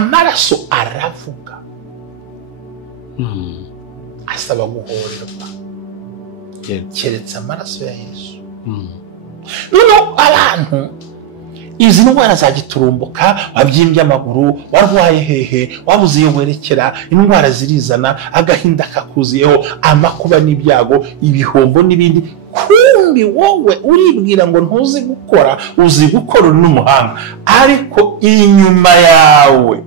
amaraso aravuga asaba guhorerwa keretse amaraso ya Yesu. Noneho abantu izi ndwara za giturumbuka, wabyimbye amaguru, warwaye hehe, wabuze iyo werekera, indwara zirizana, agahinda kakuziyeho, amakuba n'ibyago, ibihombo n'ibindi, kumbi wowe uribwira ngo ntuzi gukora, uzi gukora n'umuhanga, ariko inyuma yawe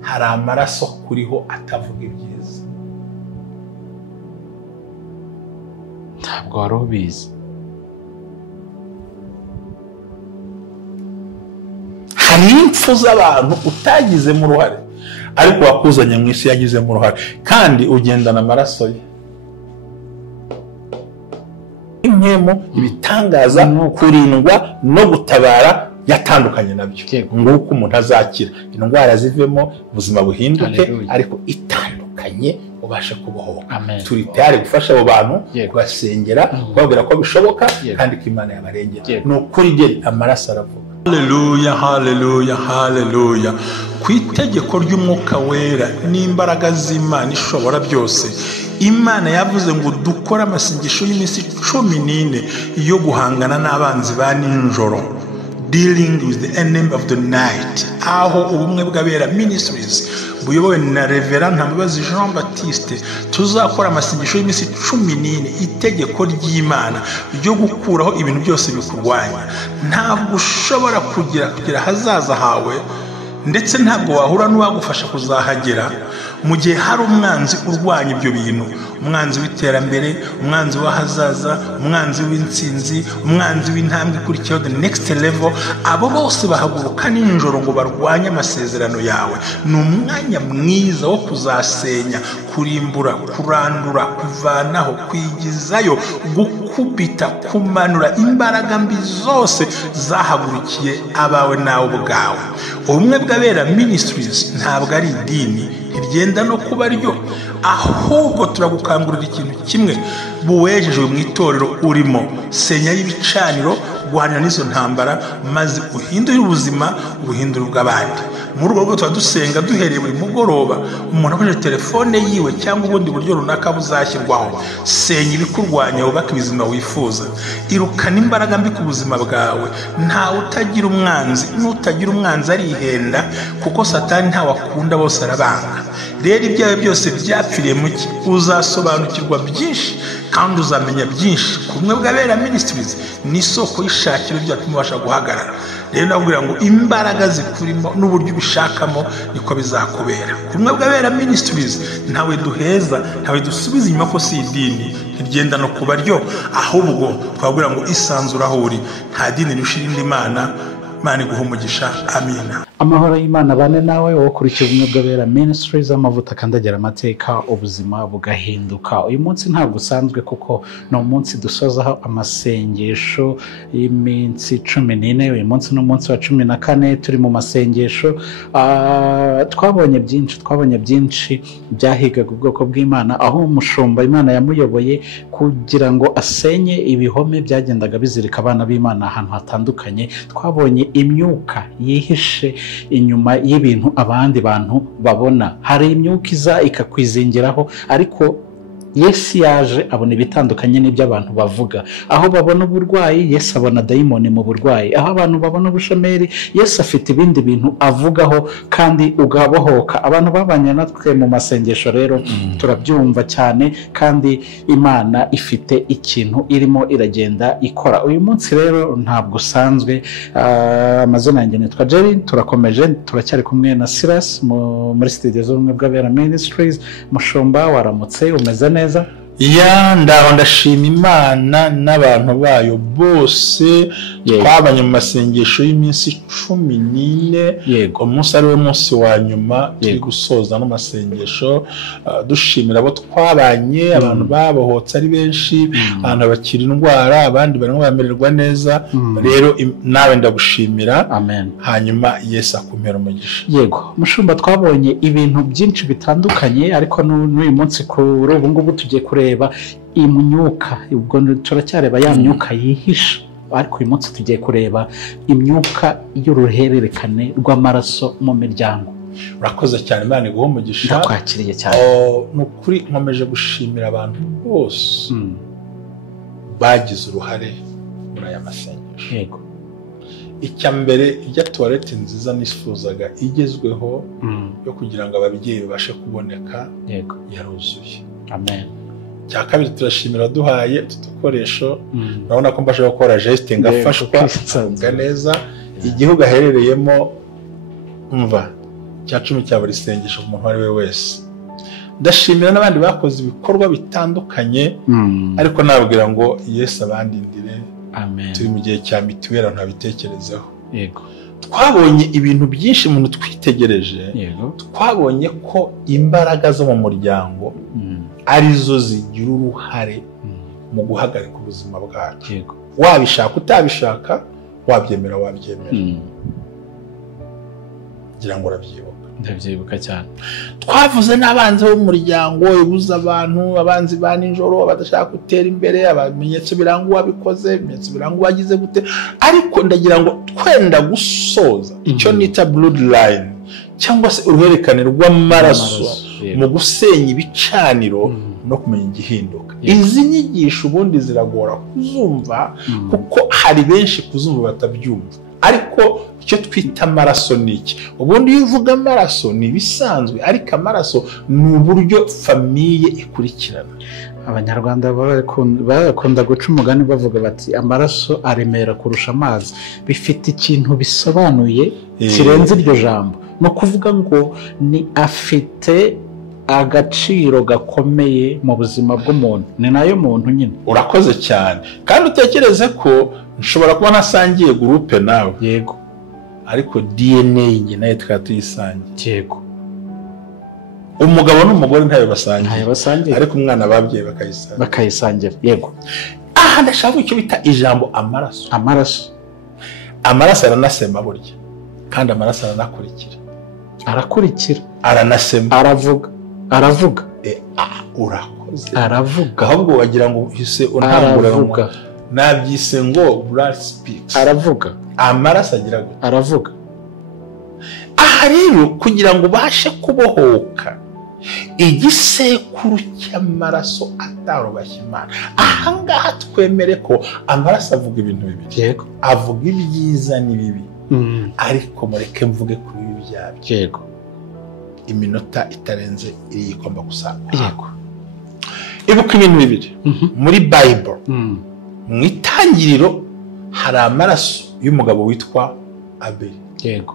hari amaraso kuriho atavuga ibyiza. Ntabwo wari ubizi. Hari impfu z'abantu utagizemo uruhare, ariko wakuzanye mu isi yagizemo uruhare, kandi ugendana amaraso ye. Impemo, ibitangaza, kurindwa no gutabara yatandukanye nabyo, nguko umuntu azakira, indwara zivemo, ubuzima buhinduke, ariko itandukanye ubashe kubohoka. Turi tayari gufasha abo bantu, kubasengera, kubabwira ko bishoboka, kandi ko Imana yabarengera. Ni ukuri geri amaraso aravuga. Haleluya, haleluya, haleluya. Ku itegeko ry'Umwuka Wera n'imbaraga z'Imana ishobora byose, Imana yavuze ngo dukore amasengesho y'iminsi 14 yo guhangana n'abanzi ba ninjoro, dealing with the enemy of the night. Aho ubumwe bw'abera ministries buyobowe na Reverend Ntamubazi Jean Baptiste tuzakora amasengesho y'iminsi 14, itegeko ry'Imana ryo gukuraho ibintu byose bikurwanya. Ntabwo ushobora kugira hazaza hawe, ndetse ntabwo wahura n'uwagufasha kuzahagera mu gihe hari umwanzi urwanya ibyo bintu, umwanzi w'iterambere, umwanzi w'ahazaza, umwanzi w'intsinzi, umwanzi w'intambwe ikurikiyeho, the next level. Abo bose bahaguruka ninjoro ngo barwanye amasezerano yawe. Ni umwanya mwiza wo kuzasenya, kurimbura, kurandura, kuvanaho, kwigizayo, gukubita, kumanura imbaraga mbi zose zahagurukiye abawe nawe ubwawe. Ubumwe bw'abera ministries ntabwo ari idini, rigenda no kuba ryo, ahubwo turagukangurira ikintu kimwe: buwejejwe mu itorero urimo, senya y'ibicaniro, guhanira n'izo ntambara, maze uhindure ubuzima, ubuhindure bw'abandi. Muri urwo rwego tuba dusenga duhereye buri mugoroba, umuntu akoresheje telefone yiwe cyangwa ubundi buryo runaka buzashyirwaho. Senya ibikurwanya, wubake ubuzima wifuza, irukana imbaraga mbi ku buzima bwawe. Ntawe utagira umwanzi, n'utagira umwanzi arihenda, kuko Satani ntawe akunda, bose arabanga. Rero ibyawe byose byapfiriye mu ki, uzasobanukirwa byinshi kandi uzamenya byinshi. Kumwe bw'abera ministries ni isoko y'ishakiro byatuma ubasha guhagarara. Rero nabwira ngo imbaraga zikurimo n'uburyo ubishakamo niko bizakubera. Kumwe bw'abera ministries ntawe duheza, ntawe dusubiza inyuma, ko si idini, rigenda no kuba ryo, ahubwo twabwira ngo isanzura aho uri, nta dini rishira indi Mana. Imana iguhe umugisha. Amina. Amahoro y'Imana bane nawe wowe ukurikiye ubumwe bw'abera ministries, amavuta kandagira amateka, ubuzima bugahinduka. Uyu munsi ntabwo usanzwe, kuko no munsi dusozaho amasengesho y'iminsi 14. Uyu munsi no munsi wa 14 turi mu masengesho. Twabonye byinshi byahigaga ubwoko bw'Imana, aho umushumba Imana yamuyoboye kugira ngo asenye ibihome byagendaga bizirika abana b'Imana ahantu hatandukanye. Twabonye imyuka yihishe inyuma y'ibintu abandi bantu babona. Hari imyuka iza ikakwizingiraho, ariko Yesu yaje abona ibitandukanye n'ibyo abantu bavuga. Aho babona uburwayi, Yesu abona dayimoni mu burwayi. Aho abantu babona ubushomeri, Yesu afite ibindi bintu avugaho, kandi ugabohoka. Abantu babanye natwe mu masengesho rero turabyumva cyane, kandi Imana ifite ikintu irimo iragenda ikora. Uyu munsi rero ntabwo usanzwe. Amazina yanjye nitwa Jerry, turakomeje, turacyari kumwe na Silas muri studio z'ubumwe bw'abera ministries. Mushumba, waramutse, umeze neza? Ndaho ndashima Imana n'abantu bayo bose. Twabanye mu masengesho y'iminsi 14. Umunsi ari we munsi wa nyuma turi gusoza n'amasengesho, dushimira abo twabanye, abantu babohotse ari benshi, abantu bakira indwara, abandi barimo bamererwa neza. Rero nawe ndagushimira. Amen. Hanyuma Yesu akumera umugisha. Yego mushumba, twabonye ibintu byinshi bitandukanye, ariko n'uyu munsi kuri ubu ngubu tugiye kureba imyuka. Ubwo turacyareba ya myuka yihisha, ariko uyu munsi tugiye kureba imyuka y'uruhererekane rw'amaraso mu miryango. urakoze cyane, Imana iguhe umugisha. ndakwakiriye cyane. Nukuri nkomeje gushimira abantu bose bagize uruhare muri aya masengesho. Yego. Icya mbere ijya tuwarete nziza nifuzaga igezweho yo kugira ngo ababyeyi babashe kuboneka. Yego. Yaruzuye. Amen. Cya kabiri turashimira duhaye tudukoresho. Urabona ko mbasha gukora geste ngafashwa neza. Igihugu aherereyemo umva cya 10 cya buri sengesho ku muntu ari we wese. Ndashimira n'abandi bakoze ibikorwa bitandukanye, ariko nabwira ngo Yesu abandindire. Amen. Turi mu gihe cya mituweli ntabitekerezeho. Yego. Twabonye ibintu byinshi umuntu twitegereje. Yego. Twabonye ko imbaraga zo mu muryango arizo zigira uruhare mu guhagarika ubuzima bwacu. Yego. Wabishaka utabishaka, wabyemera wabyemera. Ngira ngo urabyibuka. Ndabyibuka cyane. Twavuze n'abanzi bo mu muryango, ibuza abantu, abanzi ba nijoro badashaka gutera imbere, abamenyetso biranga uwabikoze, ibimenyetso biranga uwagize gute. Ariko ndagira ngo twenda gusoza icyo nita bloodline cyangwa se uruhererekane rw'amaraso mu gusenya ibicaniro no kumenya igihinduka. Izi nyigisho ubundi ziragora kuzumva kuko hari benshi kuzumva batabyumva. Ariko icyo twita amaraso ni iki? Ubundi iyo uvuga amaraso ni ibisanzwe, ariko amaraso ni uburyo famiye ikurikirana. Abanyarwanda bakunda guca umugani bavuga bati amaraso aremera kurusha amazi. Bifite ikintu bisobanuye kirenze iryo jambo. No kuvuga ngo ni afite agaciro gakomeye mu buzima bw'umuntu. Ni nayo muntu nyine. Urakoze cyane. Kandi utekereze ko nshobora kuba nasangiye groupe nawe. Yego. Ariko DNA nge nayo twatuyisangiye. Yego. Umugabo n'umugore ntayo basangiye. Ntayo basangiye. Ariko umwana babyeyi bakayisangira. Yego. Aha ndashaka icyo bita ijambo amaraso. Amaraso. Amaraso aranasema burya. Kandi amaraso aranakurikira. Arakurikira. Aranasema. Aravuga. Urakoze. Aravuga. Ahubwo wagira ngo uhise unambura. Nabyise ngo blood speaks. Aravuga. Amaraso agira gute? Aravuga. Aha rero kugira ngo ubashe kubohoka igisekuru cy'amaraso atarubashye Imana. Aha ngaha twemere ko amaraso avuga ibintu bibiri. Yego. Avuga ibyiza n'ibibi. Ariko mureke mvuge kuri ibi byabyo. Yego. Iminota itarenze iri igomba gusanga. Yego. Ibuka ibintu bibiri. Muri Bible mu itangiriro hari amaraso y'umugabo witwa Abeli. Yego.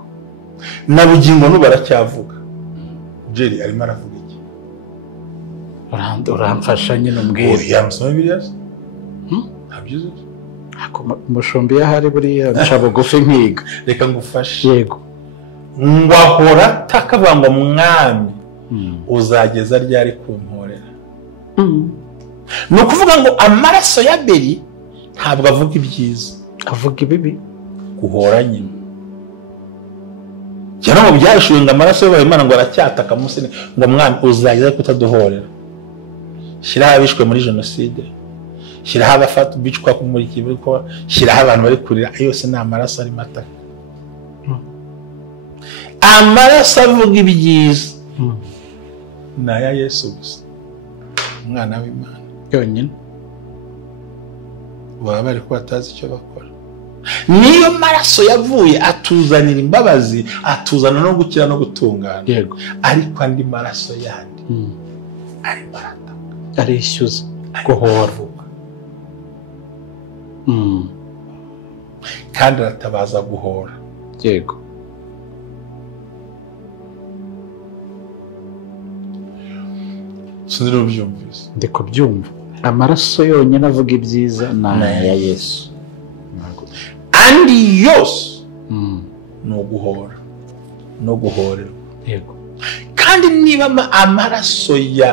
Na bugingo n'ubu baracyavuga. Jerry arimo aravuga iki? Uramfasha nyine umbwire. Yamusoma Bibiliya? Ntabyize. Umushumbi yahari buriya nca bugufi nkiga. Reka ngufashe. Yego. Ngwahora takavuga ngo mwami uzageza ryari kumporera. Ni ukuvuga ngo amaraso ya Abeli ntabwo avuga ibyiza, avuga ibibi. Guhora nyine. Cyane mu byashuye ngo amaraso y'Imana ngo aracyataka musene ngo mwami uzageza kutaduhorera. Shyiraho abishwe muri jenoside, shyiraho abafata bicwa muri kibiko, shyiraho abantu bari kurira, yose ni amaraso ari mataka. Amaraso avuga ibyiza ni aya Yesu gusa, umwana w'Imana yonyine. Baba bari ko batazi icyo bakora. Niyo maraso yavuye atuzanira imbabazi, atuzana no gukira no gutungana. Yego. Ariko andi maraso yandi ari marata, arishyuza guhora. Kandi aratabaza guhora. Yego. Sinzi ubyumvise. Ndi kubyumva. Amaraso yonyine avuga ibyiza ni aya Yesu. Andi yose no guhora no guhorerwa. Yego. Kandi niba amaraso ya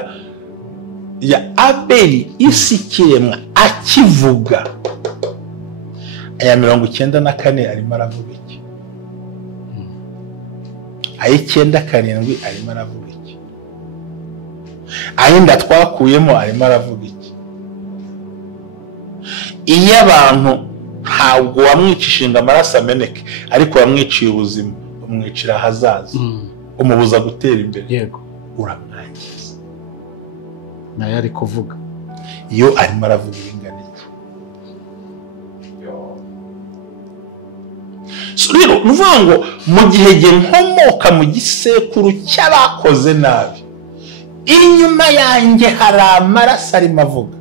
Abeli isi kiremwa akivuga, aya 94 arimo aravuga iki? Aya 97 arimo aravuga iki? Aya twakuyemo arimo aravuga iki? Iyo abantu ntabwo wamwicishinga amaraso ameneke, ariko wamwiciye ubuzima, umwicira ahazaza. umubuza gutera imbere, yego, uramwangiza. nayo ari kuvuga iyo arimo aravuga ibingana iki. Rero ni ukuvuga ngo mu gihe jye nkomoka mu gisekuru cy'abakoze nabi, inyuma yanjye hari amaraso arimo avuga.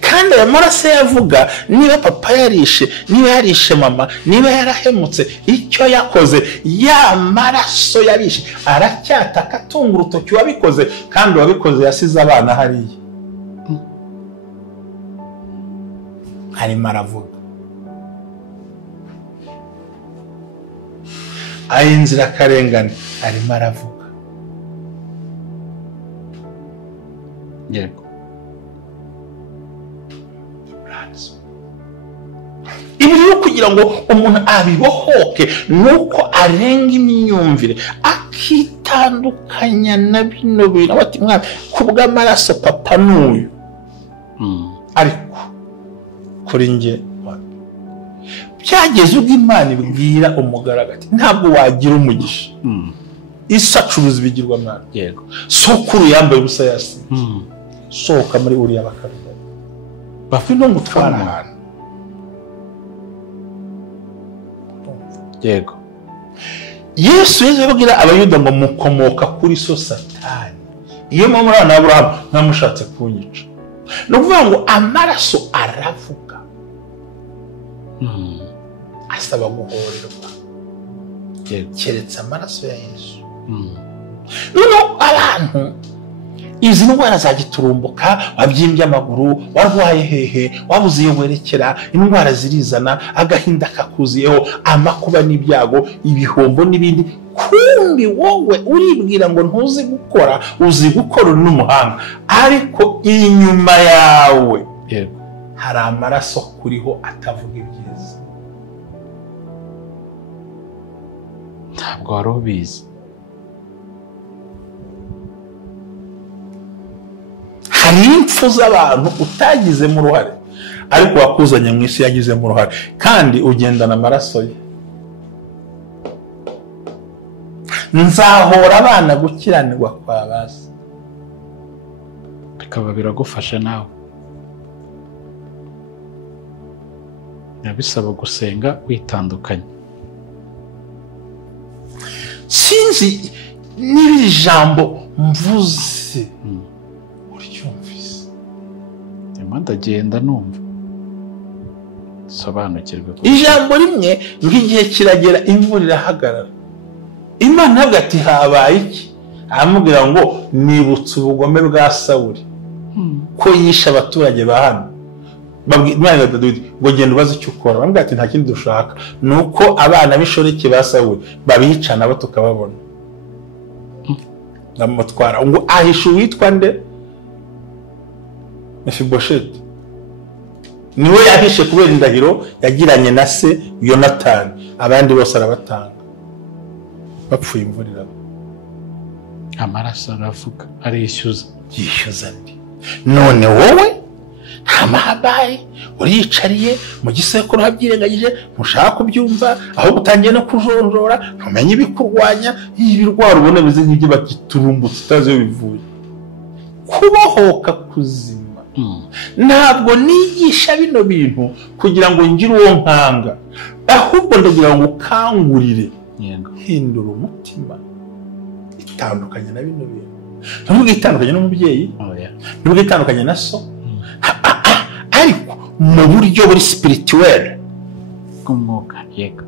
Kandi aya maraso yavuga, niba papa yarishe, niba yarishe mama, niba yarahemutse, icyo yakoze, ya maraso yarishe aracyataka atunga urutoki wabikoze, kandi wabikoze yasize abana hariya. Arimo aravuga. Ay'inzirakarengane arimo aravuga. yego. Ibi rero kugira ngo umuntu abibohoke nuko arenga imyumvire akitandukanya na bino bintu. Bati mwana kubw'amaraso papa n'uyu, ariko kuri njye byageze ubwo Imana ibwira umugaragati ntabwo wagira umugisha. Isi acuruza ibigirwamana, yego, sokuru yambaye ubusa yasi, sohoka muri uriya bakarugari bafite no gutwara ahantu. yego. Yesu yababwira abayuda ngo mukomoka kuri so Satani, iyo mwana wa Aburahamu ntamushatse kunyica. No kuvuga ngo amaraso aravuga, asaba guhorerwa, keretse amaraso ya Yesu. Noneho abantu izi ndwara za giturumbuka, wabyimbye amaguru, warwaye hehe, wabuze iyo werekera, indwara zirizana, agahinda kakuziyeho, amakuba n'ibyago, ibihombo n'ibindi. Kumbi wowe uribwira ngo ntuzi gukora, uzi gukora uri n'umuhanga, ariko inyuma yawe hari amaraso kuriho atavuga ibyiza. Ntabwo wari ubizi. Hari impfu z'abantu utagizemo uruhare, ariko wakuzanye mu isi yagizemo uruhare, kandi ugendana amaraso ye. Nzahora abana gukiranirwa kwa basi, bikaba biragufasha nawe. Nabisaba gusenga witandukanye. Sinzi niba ijambo mvuze uryumvise. Ndagenda numva sobanukirwe. Ijambo rimwe ng'igihe kiragera imvura irahagarara, Imana ntabwo ati habaye iki, aramubwira ngo nibutse ubugome bwa Sawuli ko yishe abaturage ba hano. Imana Dawidi ngo genda ubaze icyo ukora. Bamubwira ati nta kindi dushaka, nuko abana b'inshoreke ba Sawuli babica nabo tukababona. Ndamutwara ngo ahishe uwitwa nde? Mefibosheti. Niwe yahishe kubera indahiro yagiranye na se Yonatani, abandi bose arabatanga bapfuye imvura iraba. Amaraso aravuga, arishyuza, yishyuza ndi. None wowe nta mahabaye uriyicariye mu gisekuru habyirengagije, ntushaka kubyumva, aho utangiye no kujonjora, ntumenye ibikurwanya, ibirwara ubona bize nk'ibyo bakiturumbutse utazi iyo bivuye. Kubohoka kuzima. Ntabwo nigisha bino bintu kugira ngo ngire uwo nkanga, ahubwo ndagira ngo ukangurire hindura umutima, itandukanye na bino bintu. Ntabwo itandukanye n'umubyeyi, ntabwo itandukanye na so, ariko mu buryo buri spirituel bw'umwuka. Yego,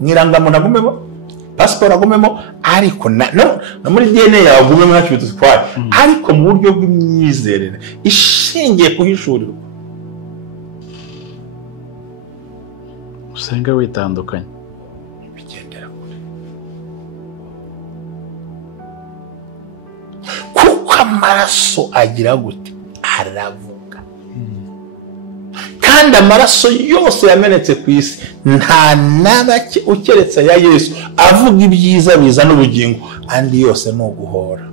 mwirangamuntu agumemo, pasiporo agumemo, ariko no muri DNA yawe agumemo, ntacyo bitutwaye, ariko mu buryo bw'imyizerere ishingiye kuhishurirwa. Usenga witandukanye, bigendera kure, kuko amaraso agira gute, aravuga. Kandi amaraso yose yamenetse ku isi nta nabake ukeretse ya Yesu avuga ibyiza bizana ubugingo, andi yose ni uguhora.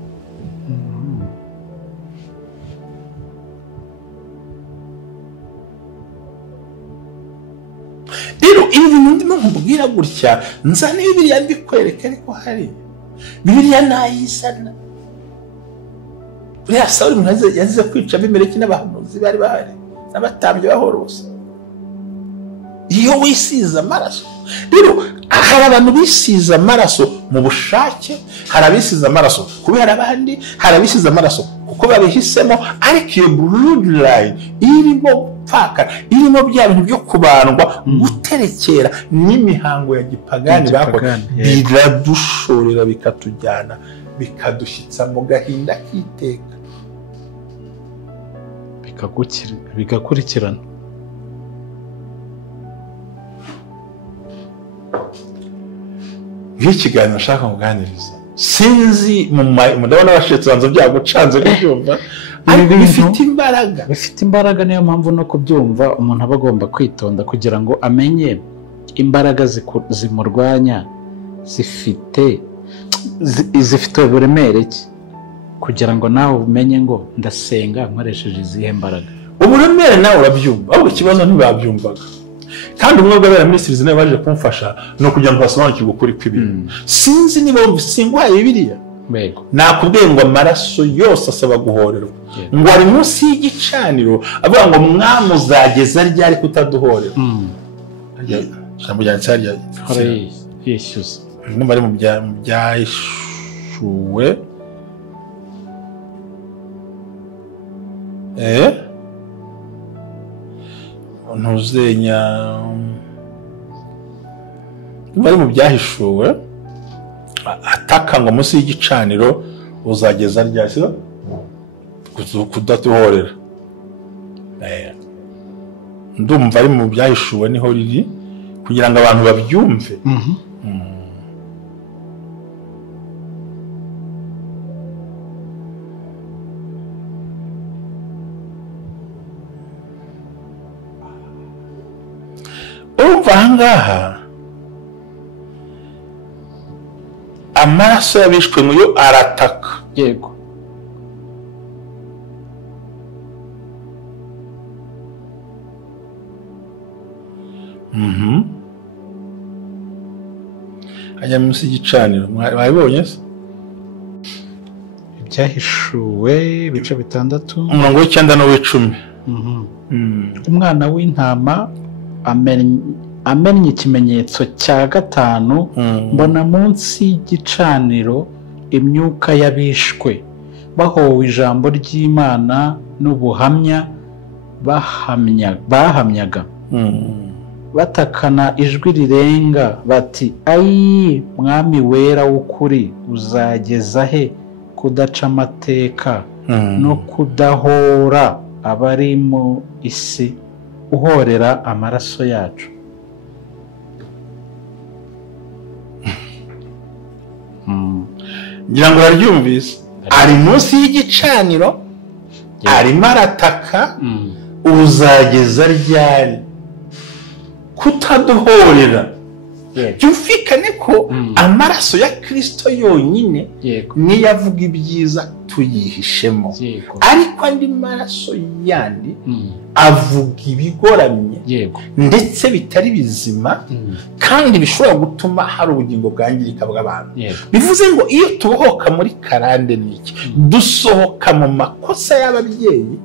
rero ibi bintu ndimo nkubwira gutya nzane Bibiliya mbikwereka ariko hari Bibiliya nayizana buriya Sawuli yazize kwica Abimeleki n'abahanuzi bari bahari n'abatambyi bahorosa iyo wisize amaraso. Rero hari abantu bisize amaraso mu bushake, hari abisize amaraso kubera abandi, hari abisize amaraso kuko babihisemo, ariko iyo bloodline irimo pfaka, irimo bya bintu byo kubandwa, guterekera n'imihango ya gipagani bakora, biradushorera bikatujyana bikadushyitsa mu gahinda k'iteka, bigakurikirana. Ikiganiro nshaka kuganiriza sinzi mudabona abashitsi banza byagucanze kubyumva, ariko bifite imbaraga. Niyo mpamvu no kubyumva umuntu aba agomba kwitonda kugira ngo amenye imbaraga zimurwanya zifite uburemere ki, kugira ngo nawe umenye ngo ndasenga nkoresheje izihe mbaraga. Uburemere nawe urabyumva, ahubwo ikibazo ntibabyumvaga. Kandi umwe w'abera minisitiri nawe baje kumfasha no kugira ngo basobanukirwe ukuri kw'ibintu. Sinzi niba singuhaye Bibiliya, nakubwiye ngo amaraso yose asaba guhorerwa, ngo ari munsi y'igicaniro avuga ngo mwami uzageza ryari kutaduhorera. Ijambo ryanditse hariya yishyuza nimba ari mu byahishuwe ntuzenya bari mu byahishuwe ataka ngo munsi y'igicaniro uzageza ryasi kudatuhorera. Ndumva ari mu byahishuwe niho riri kugira ngo abantu babyumve. Urumva ahangaha amaraso y'abishwe ngo yo arataka. Yego. Ajya munsi y'igicaniro mwabibonye se? Ibyahishuwe ibice 6 umurongo w'9 no w'10. Umwana w'intama amennye ikimenyetso cya 5, mbona munsi y'igicaniro imyuka y'abishwe bahowe ijambo ry'Imana n'ubuhamya bahamyaga, batakana ijwi rirenga bati ayi mwami wera w'ukuri uzageza he kudaca amateka no kudahora abari mu isi uhorera amaraso yacu. Ngira ngo uraryumvise, ari munsi y'igicaniro arimo arataka, uzageza ryari kutaduhorera. Byumvikane ko amaraso ya Kristo yonyine niyo avuga ibyiza tuyihishemo, ariko andi maraso yandi avuga ibigoramye ndetse bitari bizima, kandi bishobora gutuma hari ubugingo bwangirika bw'abantu. Bivuze ngo iyo tubohoka muri karande n'iki, dusohoka mu makosa y'ababyeyi,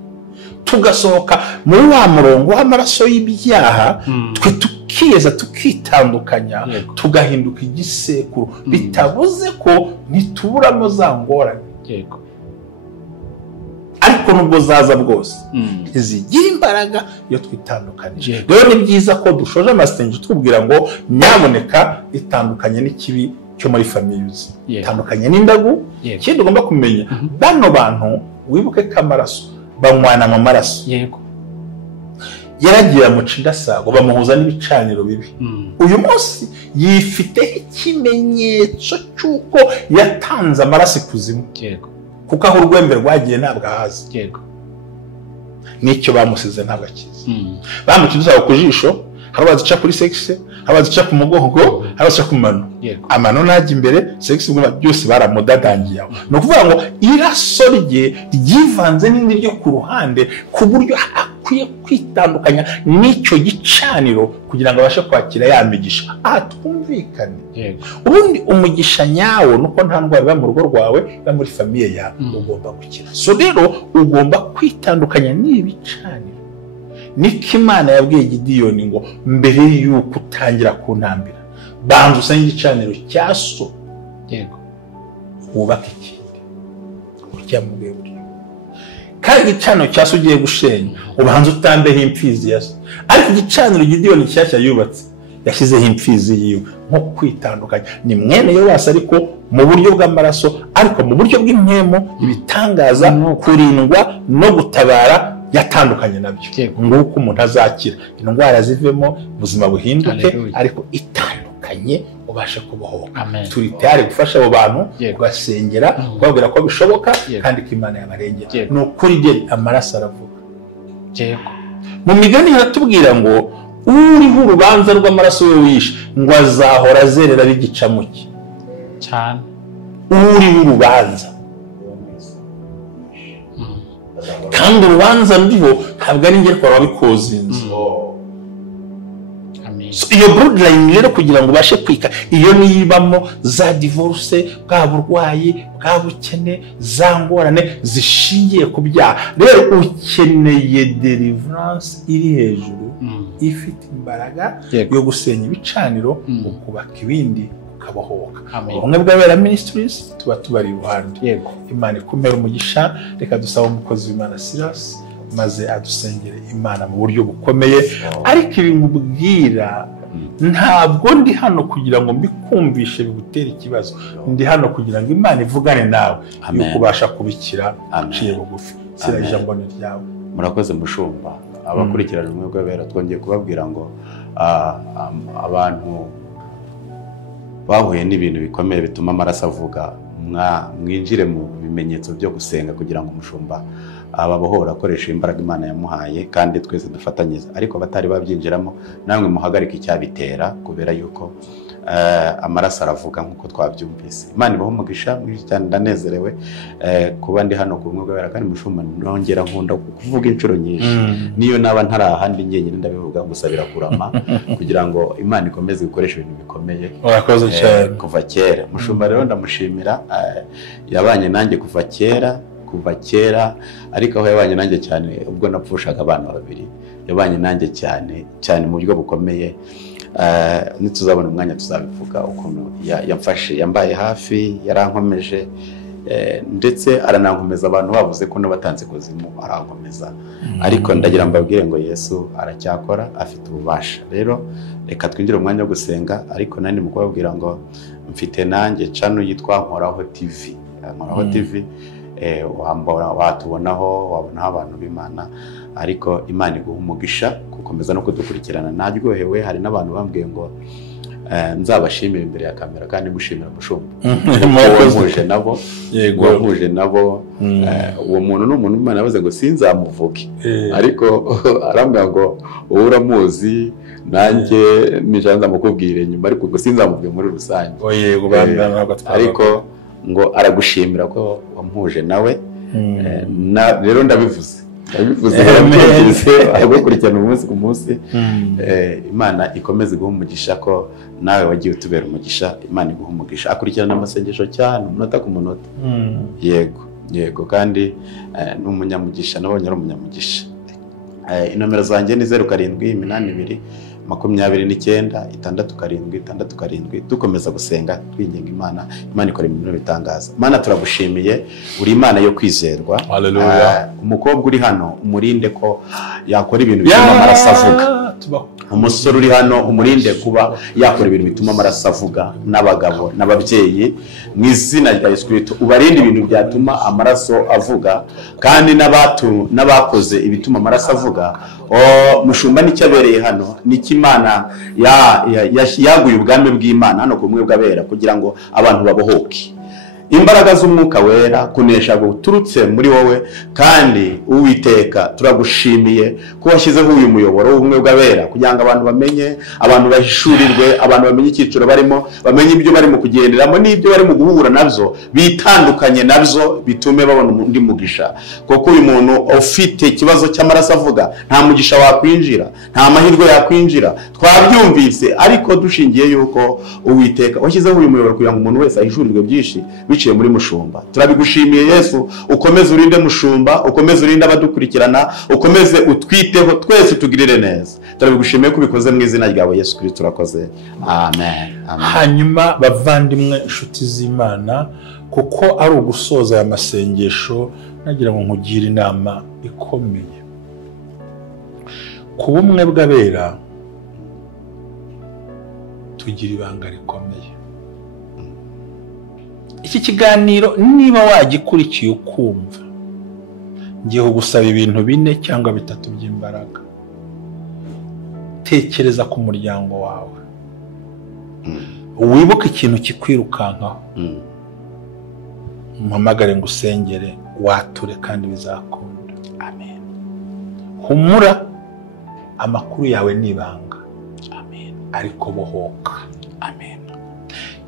tugasohoka muri wa murongo w'amaraso y'ibyaha, twe tukiyeza tukitandukanya, tugahinduka igisekuru, bitabuze ko ntituburamo za ngorane, ariko nubwo zaza bwose zigira imbaraga iyo twitandukanije. Rero ni byiza ko dushoje amasengesho tubwira ngo nyaboneka itandukanye n'ikibi cyo muri famiye uzi, itandukanye n'indagu. Ikindi ugomba kumenya, bano bantu wibuke ko amaraso banywana mu maraso. Yaragiye mu Indasago bamuhuza n'ibicaniro bibi. Uyu munsi yifiteho ikimenyetso cy'uko yatanze amaraso ikuzimu, kuko aho urwembe rwagiye ntabwo ahazi, n'icyo bamusize ntabwo akizi. Bamuca udusaba ku jisho, hari abazica kuri sexe, hari abazica ku mugongo, hari abazica ku mano. Amano najya imbere, sexe byose baramudadangiye aho. Ni ukuvuga ngo iraso rye ryivanze n'indi ryo ku ruhande, ku buryo akwiye kwita kwitandukanya n'icyo gicaniro kugira ngo abashe kwakira ya migisha. Twumvikane. Ubundi umugisha nyawo nuko nta ndwara iba mu rugo rwawe, iba muri famiye yawe, ugomba gukira. So rero ugomba kwitandukanya n'ibicaniro. Niko Imana yabwiye Gideyoni ngo mbere y'uko utangira kuntambira, banza usenge igicaniro cya so, wubake ikindi. Urya mu buryo. Kandi igicaniro cya so ugiye gushenya, ubanza utambeho imfizi ya so. Ariko igicaniro Gideyoni cyashya yubatse, yashyizeho imfizi yiwe. Nko kwitandukanya, ni mwene Yowasi ariko mu buryo bw'amaraso, ariko mu buryo bw'impemo, ibitangaza, kurindwa no gutabara yatandukanye nabyo. Nguko umuntu azakira, indwara zivemo, ubuzima buhinduke, ariko itandukanye ubashe kubohoka. Turi tayari gufasha abo bantu, kubasengera, kubabwira ko bishoboka kandi ko Imana yabarengera. Ni ukuri rye amaraso aravuga. Mu migani haratubwira ngo uriho urubanza rw'amaraso we wishe ngo azahora azerera bigicamuke cyane. Uriho urubanza kandi urubanza ndiho ntabwo ari ngere kwa wabikozinze. Iyo bloodline rero kugira ngo ubashe kwika, iyo niyibamo za divorce, bwa burwayi, bwa bukene, za ngorane zishingiye ku byaha, rero ukeneye deliverance iri hejuru, ifite imbaraga yo gusenya ibicaniro, ukubaka ibindi, ukabohoka. Ubumwe bw'Abera Ministries tuba tubari iruhande. Imana ikumere umugisha. Reka dusaba umukozi w'Imana Silas maze adusengere Imana mu buryo bukomeye. Ariko ibimubwira ntabwo ndi hano kugira ngo mbikumvishe bigutera ikibazo, ndi hano kugira ngo Imana ivugane nawe yuko ubasha kubikira aciye bugufi. Sira ijambo ryawe. Murakoze mushumba. Abakurikirana ubumwe bw'Abera twongeye kubabwira ngo abantu bahuye n'ibintu bikomeye bituma amaraso avuga, mwinjire mu bimenyetso byo gusenga kugira ngo umushumba ababohora akoresha imbaraga Imana yamuhaye, kandi twese dufatanyije. Ariko batari babyinjiramo, namwe muhagarike icyabitera, kubera yuko amaraso aravuga nk'uko twabyumvise. Imana ibahe umugisha mwinshi cyane. Ndanezerewe kuba ndi hano ku bumwe bw'Abera, kandi mushumba nongera nkunda kuvuga inshuro nyinshi, niyo naba ntari ahandi njyenyine ndabivuga, gusabira kurama kugira ngo Imana ikomeze gukoresha ibintu bikomeye. Urakoze cyane. Kuva kera mushumba rero ndamushimira, yabanye nanjye kuva kera, ariko aho yabanye nanjye cyane ubwo napfushaga abana babiri, yabanye nanjye cyane mu buryo bukomeye. Nituzabona umwanya tuzabivuga ukuntu yamfashe, yambaye hafi, yarankomeje, ndetse aranankomeza abantu bavuze ko nabatanze kuzimu arankomeza. Ariko ndagira mbabwire ngo Yesu aracyakora, afite ububasha. Rero reka twinjire umwanya wo gusenga, ariko nandi mu kubabwira ngo mfite nanjye channel yitwa Nkoraho TV. Nkoraho TV watubonaho, wabonaho abantu b'Imana, ariko Imana iguhe umugisha gukomeza no kudukurikirana. Naryohewe, hari n'abantu bambwiye ngo nzabashimira imbere ya kamera kandi gushimira mushumba. Wahuje nabo, uwo muntu n'umuntu Imana yavuze ngo sinzamuvuge, ariko arambwira ngo wowe uramuzi, nanjye nijanza mukubwire nyuma, ariko ngo sinzamuvuge muri rusange. Ariko ngo aragushimira ko wamuhuje nawe. Rero ndabivuze agukurikirana umunsi ku munsi. Imana ikomeze guha umugisha ko nawe wagiye utubera umugisha. Imana iguha umugisha. Akurikirana amasengesho cyane umunota ku munota. Yego kandi ni umunyamugisha, nabonye ari umunyamugisha. Inomero zanjye ni 0782 29 6 dukomeza gusenga twinginga Imana. Imana ikora ibintu bitangaza. Imana turagushimiye, uri Imana yo kwizerwa. Umukobwa uri hano umurinde ko yakora ibintu bituma amaraso avuga. Umusore uri hano umurinde kuba yakora ibintu bituma amaraso avuga, n'abagabo n'ababyeyi mu izina rya Yesu Kristo ubarinde ibintu byatuma amaraso avuga, kandi n'abakoze ibituma amaraso avuga. Mushumba n'icyabereye hano niki Imana yaguye ubwami bw'Imana hano ku bumwe bw'Abera kugira ngo abantu babohoke. imbaraga z'umwuka wera kunesha guturutse muri wowe, kandi Uwiteka turagushimiye ko washyizeho uyu muyoboro w'ubumwe bw'abera kugira ngo abantu bamenye, abantu bahishurirwe, abantu bamenye icyiciro barimo, bamenye ibyo barimo kugenderamo n'ibyo barimo guhura nabyo, bitandukanye nabyo, bitume babona undi mugisha. Kuko uyu muntu ufite ikibazo cy'amaraso avuga nta mugisha wakwinjira, nta mahirwe yakwinjira, twabyumvise, ariko dushingiye yuko Uwiteka washyizeho uyu muyoboro kugira ngo umuntu wese ahishurirwe byinshi biciye muri mushumba. Turabigushimiye Yesu, ukomeze urinde mushumba, ukomeze urinde abadukurikirana, ukomeze utwiteho, twese tugirire neza. Turabigushimiye ko ubikoze mu izina ryawe Yesu Kristo, turakoze. Amen. Hanyuma bavandimwe, inshuti z'Imana, kuko ari ugusoza aya masengesho, nagira ngo nkugire inama ikomeye. Ku bumwe bw'abera tugira ibanga rikomeye. Iki kiganiro niba wagikurikiye ukumva, ngiye kugusaba ibintu 4 cyangwa 3 by'imbaraga. Tekereza ku muryango wawe, wibuke ikintu kikwirukankaho, mpamagare ngo usengere, wature kandi bizakunda. Amen. Humura, amakuru yawe nibanga. Amen. Ariko bohoka. Amen.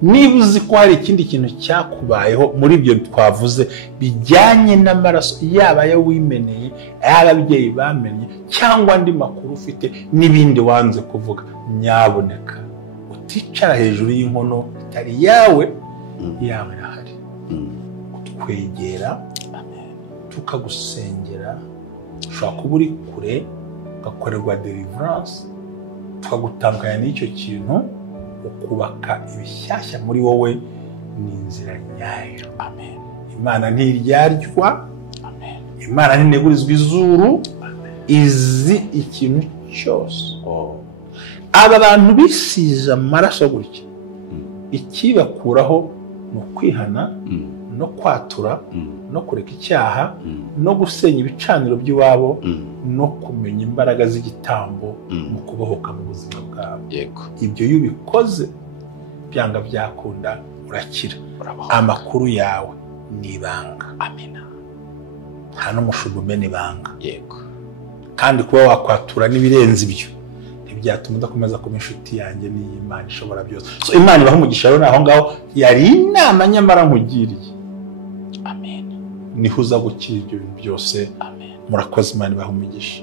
Niba uzi ko hari ikindi kintu cyakubayeho muri ibyo twavuze bijyanye n'amaraso, yaba yawimeneye, ababyeyi bamenye, cyangwa andi makuru ufite n'ibindi wanze kuvuga, nyaboneka uticara hejuru y'inkono itari yawe, yawe irahari. Twegera, tukagusengera, ushobora kuba uri kure, ugakorerwa deliverance, tukagutandukanya n'icyo kintu, ukubaka ibishyashya muri wowe, ni inzira nyayo. Amen. Imana ntiryarwa. Amen. Imana ntinegurizwa izuru. Amen. Izi ikintu cyose. Aba bantu bisize amaraso gutya, ikibakuraho ni ukwihana, no kwatura, no kureka icyaha, no gusenya ibicaniro by'iwabo, no kumenya imbaraga z'igitambo mu kubohoka mu buzima bwabo. Yego. Ibyo iyo ubikoze byanga byakunda urakira. Amakuru yawe ni ibanga. Amina. Nta n'umushumba umena ibanga. Yego. Kandi kuba wakwatura n'ibirenze ibyo ntibyatuma udakomeza kuba inshuti yanjye n'Imana ishobora byose. So Imana ibaha umugisha rero naho ngaho, yari inama nyamara nkugiriye. Amen. Niho uza gukira ibyo bintu byose. Amen. Murakoze, Imana ibaha umugisha.